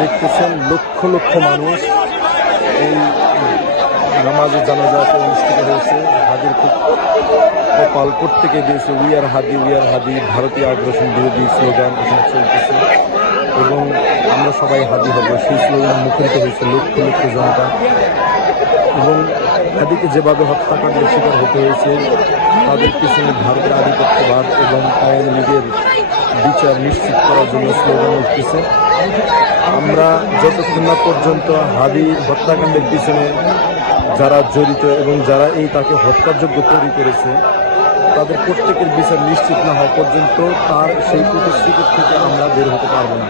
দেখতেছেন লক্ষ লক্ষ মানুষ এই নামাজে জানাজাতে অনুষ্ঠিত হয়েছে। হাদির খুব কপাল প্রত্যেকে দিয়েছে উই আর হাদি ভারতীয় আগ্রাসন বিরোধী স্লোগান এখানে চলতেছে এবং আমরা সবাই হাদি হব সেই স্লোগান মুখরিত হয়েছে লক্ষ লক্ষ জনতা। এবং হাদিকে যেভাবে হত্যাকাণ্ডের শিকার হতে হয়েছে তাদের পিছনে ভারতের আধিপত্যবাদ এবং আওয়ামী লীগের বিচার নিশ্চিত করার জন্য স্লোগান উঠতেছে। আমরা যতক্ষণ না পর্যন্ত হাদি হত্যাকাণ্ডের পিছনে যারা জড়িত এবং যারা তাকে হত্যাযোগ্য তৈরি করেছে তাদের প্রত্যেকের বিচার নিশ্চিত না হওয়া পর্যন্ত তার সেই প্রতিশ্রুতি থেকে আমরা বের হতে পারবো না।